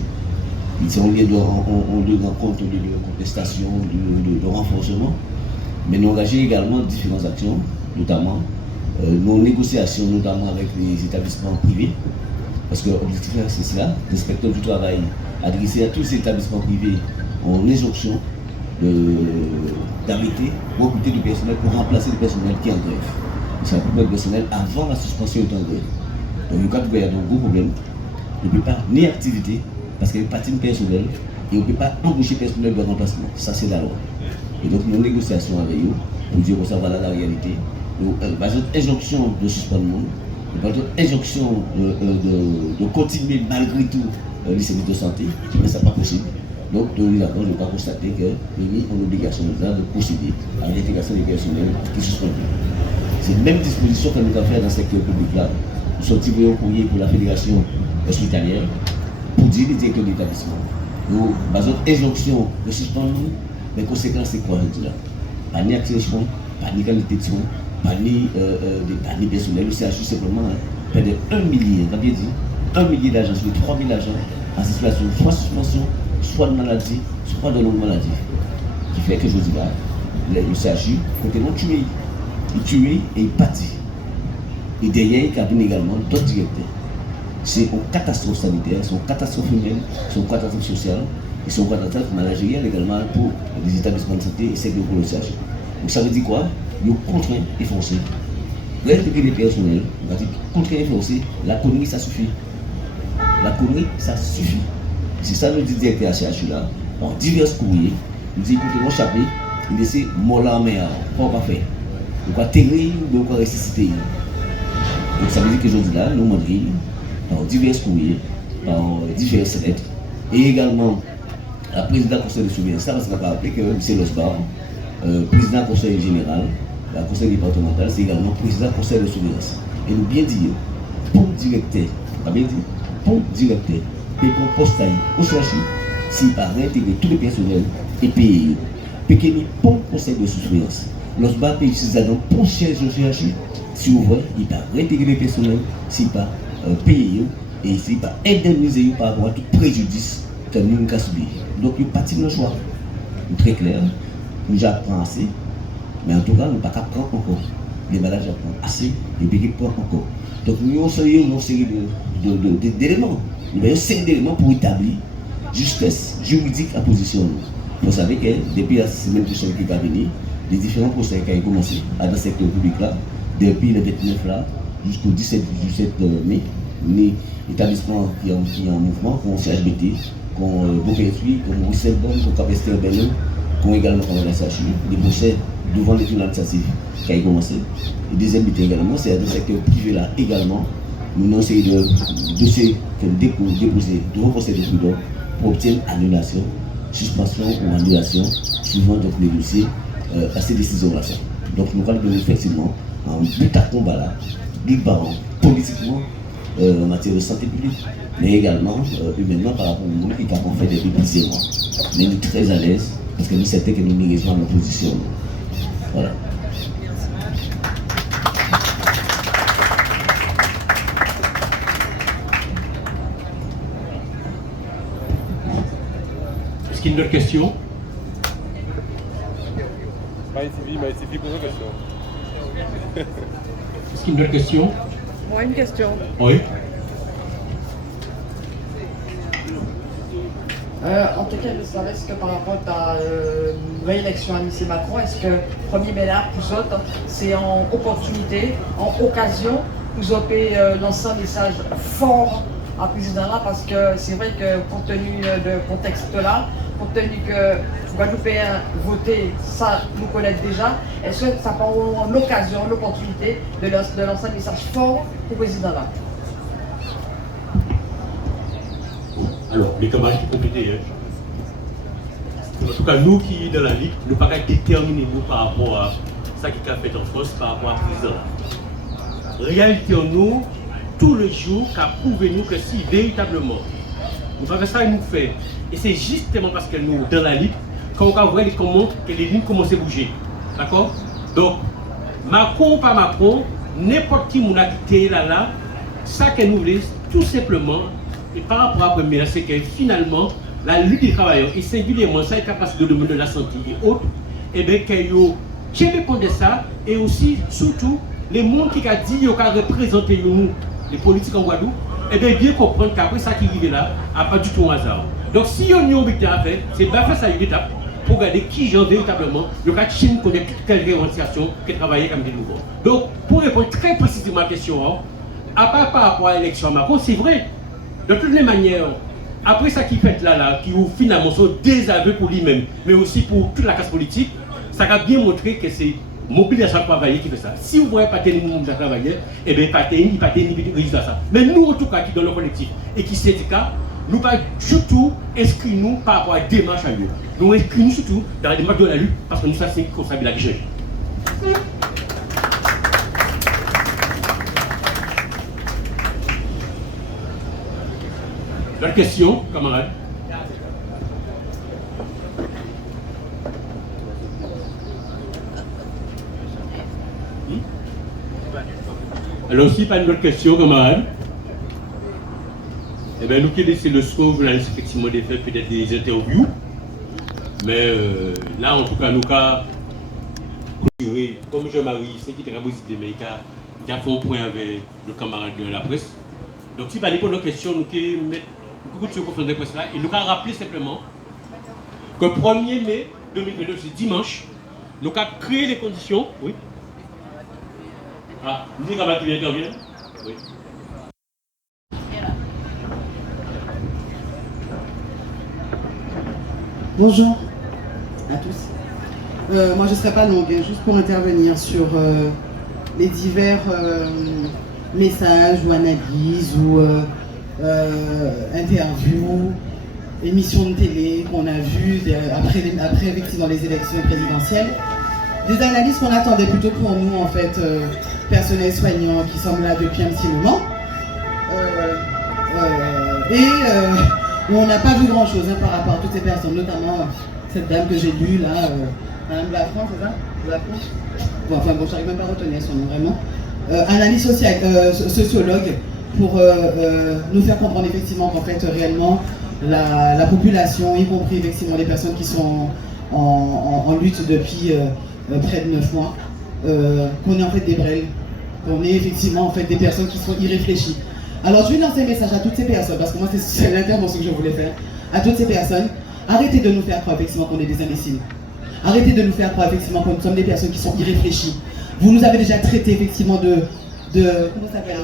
Ils sont liés de rencontres, de contestation, de renforcement. Mais nous engagés également différentes actions, notamment nos négociations, notamment avec les établissements privés. Parce que l'objectif c'est cela, l'inspecteur du travail adressé à tous les établissements privés en injonction d'arrêter, recruter du personnel pour remplacer le personnel qui est en grève. C'est un problème personnel avant la suspension est en grève. Donc, quand il y a un gros problème, on ne peut pas ni activité, parce qu'il y a une partie personnelle, et on ne peut pas embaucher personnel de remplacement. Ça, c'est la loi. Et donc, nos négociations avec eux, pour dire que ça, voilà la réalité. Par exemple, injonction de suspendre le monde, par exemple, injonction de continuer malgré tout les services de santé, mais ça n'est pas possible. Donc, je n'ai pas constaté que l'UNI a l'obligation de procéder à l'intégration des personnels qui suspendent. C'est la même disposition que nous avons fait dans le secteur public là. Nous sommes tirés au courrier pour la fédération hospitalière pour dire les directeurs d'établissement. Nous avons une injonction de suspendre les conséquences, c'est quoi je dis là? Pas ni accès aux soins, pas ni qualité de soins, pas ni personnel. Le CHU simplement près de 1 millier, on a bien dit, 1 millier d'agents, sur 3 000 agents en situation soit suspension, soit de maladie, soit de longue maladie. Qui fait que je dis là, le CHU, côté non tué. Il tue et il pâtit. Et derrière, il cabine également d'autres directeurs. C'est une catastrophe sanitaire, c'est une catastrophe humaine, c'est une catastrophe sociale, et c'est une catastrophe managériale également pour les établissements de santé et celle pour le CHU. Donc ça veut dire quoi? Ils sont contraints et forcés. Réintégrer les personnels, on va dire contraints et forcés, la connerie ça suffit. La connerie ça suffit. C'est ça le directeur à CHU là, en divers courriers, nous dit écoutez, mon chapitre, il laisse mon là en mer, pas faire. De quoi terrer, de quoi ressusciter. Donc ça veut dire que aujourd'hui là, nous demandons par divers courriers, par diverses lettres, et également la présidente du conseil de surveillance, ça parce qu'on va rappeler que M. Losbar, président du conseil général, le conseil départemental, c'est également président du conseil de surveillance. Et nous bien dire, pour directeur, on a bien dit, pour directeur, et pour poste au CHU, s'il va réintégrer tous les personnels et payer, payer pour le conseil de surveillance. Lorsqu'on paye suffisamment pour siège au CHU, si vous voyez, il va réintégrer les personnels, s'il va payer et s'il va indemniser par rapport à tout préjudice que nous avons subi. Donc, il n'y a pas de choix. Très clair, nous apprenons assez, mais en tout cas, nous ne pouvons pas apprendre encore. Les malades apprennent assez, et puis ils prennent encore. Donc, nous avons une série d'éléments. Nous avons une série d'éléments pour établir justesse juridique à position. Vous savez que depuis la semaine prochaine qui va venir, les différents procès qui ont commencé dans le secteur public là, depuis le 29 là jusqu'au 17 mai, les établissements qui ont en mouvement, comme CHBT, comme Beaucaire-Suisse, comme Roussel-Bonne, comme Capester Bello, comme également comme la CHU, les procès devant les tribunaux administratifs qui ont commencé. Le deuxième but également, c'est dans le secteur privé là également, nous avons essayé de dossiers que nous déposés devant le conseil de prud'homme pour obtenir annulation suspension ou annulation suivant donc les dossiers à ces décisions-là. Donc nous allons effectivement en but à combat là, d'une part politiquement en matière de santé publique, mais également humainement par rapport au monde qui avons fait des plusieurs mois. Mais nous sommes très à l'aise parce que nous savons que nous négligeons nos positions. Voilà. Est-ce qu'il y a une autre question? Est-ce qu'il y a une autre question? Moi, une question. Oui. En tout cas, je savais que par rapport à la réélection à M. Macron, est-ce que premier ménage pour autres, c'est en opportunité, en occasion, vous avez lancé un message fort à président là, parce que c'est vrai que compte tenu de contexte là, compte tenu que Guadeloupéens voter, ça nous connaît déjà, est-ce que ça prend l'occasion, l'opportunité de lancer un message fort au président là? Alors, les camarades qui compléter. En tout cas, nous qui dans la Ligue, nous ne pouvons pas déterminer nous par rapport à ce qui a fait en France, par rapport à président. Réalité en nous, tout le jour, qu'a prouvé nous que si véritablement, nous faisons ça, nous fait. Et c'est justement parce que nous, dans la Ligue, quand on voit comment que les lignes commencent à bouger. D'accord? Donc, Macron ou pas Macron, n'importe qui nous a quitté là, ça que nous voulons, tout simplement, et par rapport à la première, c'est que finalement, la lutte des travailleurs, et singulièrement ça, est capacité de domaine de la santé et autres, et bien qu'il y ait de ça, et aussi, surtout, les gens qui ont dit qu'ils ont représenté nous, les politiques en Guadeloupe, et bien comprendre qu'après ça qui arrive là, n'a pas du tout un hasard. Donc si on y a envie à faire, c'est bien faire ça une étape pour regarder qui genre véritablement, le cas de Chine connaît toute quelle revendication qui travaille comme des nouveaux. Donc pour répondre très précisément à la question, à part par rapport à l'élection à Macron, c'est vrai. De toutes les manières, après ça qui fait là, qui ouvre finalement son désaveu pour lui-même, mais aussi pour toute la classe politique, ça a bien montré que c'est mobilisation à travailler qui fait ça. Si vous ne voyez pas tel monde à travailler, eh bien, pas de résultat ça. Mais nous, en tout cas, qui dans le collectif et qui syndicat, nous ne pas du tout inscrire nous par rapport à la démarche à eux. Nous inscrivons nous surtout dans la démarche de la lutte parce que nous, ça, c'est comme ça, la jeune. D'autres questions, camarades? Alors aussi, pas une autre question, camarades? Eh bien, nous qui laissons le soin, journaliste, effectivement, de faire peut-être des interviews. Mais là, en tout cas, nous avons comme Jean-Marie, c'est qui est très positif, mais qui a fait un point avec le camarade de la presse. Donc, si pas de questions, nous qui mettre beaucoup de conférence de presse là, et nous avons rappelé simplement que 1er mai 2022, c'est dimanche, nous avons créé les conditions. Oui. Ah, nous avons qui intervient. Oui. Bonjour à tous. Moi je ne serai pas longue, hein, juste pour intervenir sur les divers messages ou analyses ou interviews, émissions de télé qu'on a vues après effectivement les élections présidentielles. Des analyses qu'on attendait plutôt pour nous en fait, personnels soignants qui sommes là depuis un petit moment. On n'a pas vu grand chose par rapport à toutes ces personnes, notamment cette dame que j'ai lue là, Madame Lafrance, c'est ça? Bon, enfin bon, je n'arrive même pas à retenir son nom vraiment. Analyse sociologue pour nous faire comprendre effectivement qu'en fait réellement la population, y compris effectivement les personnes qui sont en lutte depuis près de 9 mois, qu'on est en fait des brels, qu'on est effectivement en fait des personnes qui sont irréfléchies. Alors je vais lancer un message à toutes ces personnes, parce que moi c'est l'intervention que je voulais faire, à toutes ces personnes, arrêtez de nous faire croire effectivement qu'on est des imbéciles. Arrêtez de nous faire croire effectivement que nous sommes des personnes qui sont irréfléchies. Vous nous avez déjà traité effectivement de comment ça s'appelle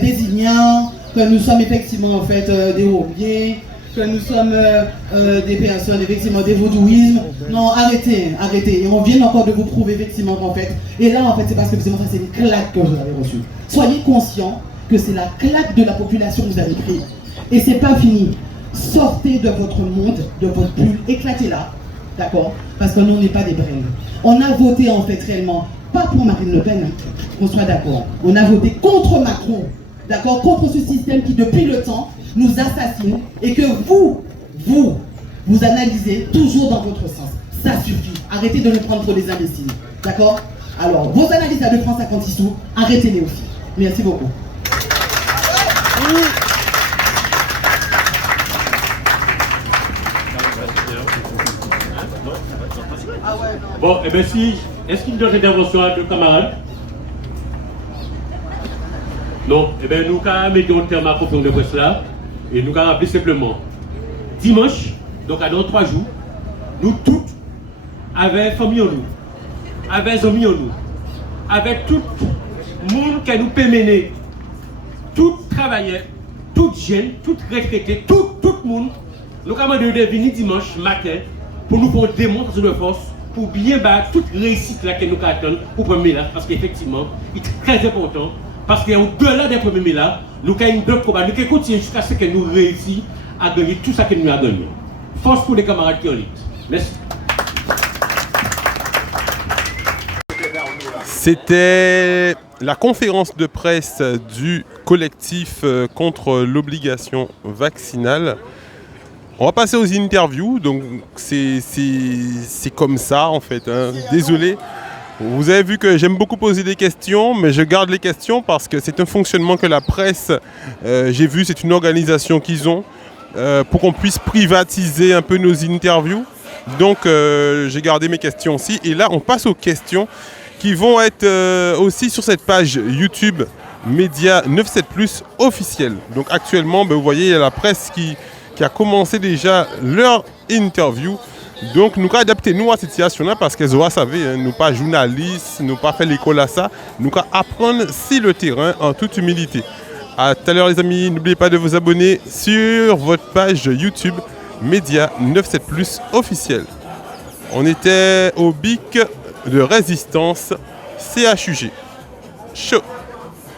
désignants, que nous sommes effectivement en fait des hommiers, que nous sommes des personnes, effectivement, des vaudouismes. Non, arrêtez. Et on vient encore de vous prouver, effectivement, qu'en fait, et là, en fait, c'est parce que, effectivement, ça, c'est une claque que vous avez reçue. Soyez conscients que c'est la claque de la population que vous avez pris. Et c'est pas fini. Sortez de votre monde, de votre bulle, éclatez-la, d'accord? Parce que nous, on n'est pas des brènes. On a voté en fait réellement, pas pour Marine Le Pen, hein, qu'on soit d'accord. On a voté contre Macron, d'accord? Contre ce système qui, depuis le temps, nous assassine et que vous analysez toujours dans votre sens. Ça suffit. Arrêtez de nous prendre pour des imbéciles. D'accord? Alors, vos analyses à 2 francs 56 sous, arrêtez-les aussi. Merci beaucoup. Bon, eh bien si, est-ce qu'il y a d'autres interventions à deux camarades? Non, eh bien nous mettons un terme à la conférence de presse là, et nous rappeler simplement, dimanche, donc à dans 3 jours, nous toutes, avec famille en nous, avec amis en nous, avec tout le monde qui nous peut mener, tout travailleur, tout jeune, tout retraité, tout le monde, nous avons venir dimanche matin pour nous faire une démonstration de force, pour bien battre toute réussite là que nous attendons pour le premier là, parce qu'effectivement, il est très important, parce qu'au-delà des premiers mai là, nous avons une bonne combat, nous allons continuer jusqu'à ce que nous réussissions à gagner tout ça que nous avons gagné. Force pour les camarades qui ont lutte. Merci. C'était la conférence de presse du collectif contre l'obligation vaccinale. On va passer aux interviews, donc c'est comme ça en fait, hein. Désolé. Vous avez vu que j'aime beaucoup poser des questions, mais je garde les questions parce que c'est un fonctionnement que la presse, j'ai vu, c'est une organisation qu'ils ont pour qu'on puisse privatiser un peu nos interviews. Donc j'ai gardé mes questions aussi. Et là, on passe aux questions qui vont être aussi sur cette page YouTube Média 97+ officielle. Donc actuellement, vous voyez, il y a la presse qui a commencé déjà leur interview. Donc nous adapter nous à cette situation-là parce qu'elles auront savé, hein, nous pas journalistes, nous pas fait l'école à ça, nous apprendre sur le terrain en toute humilité. À tout à l'heure les amis, n'oubliez pas de vous abonner sur votre page YouTube Média 97+ officielle. On était au BIC de résistance CHUG. Chaud.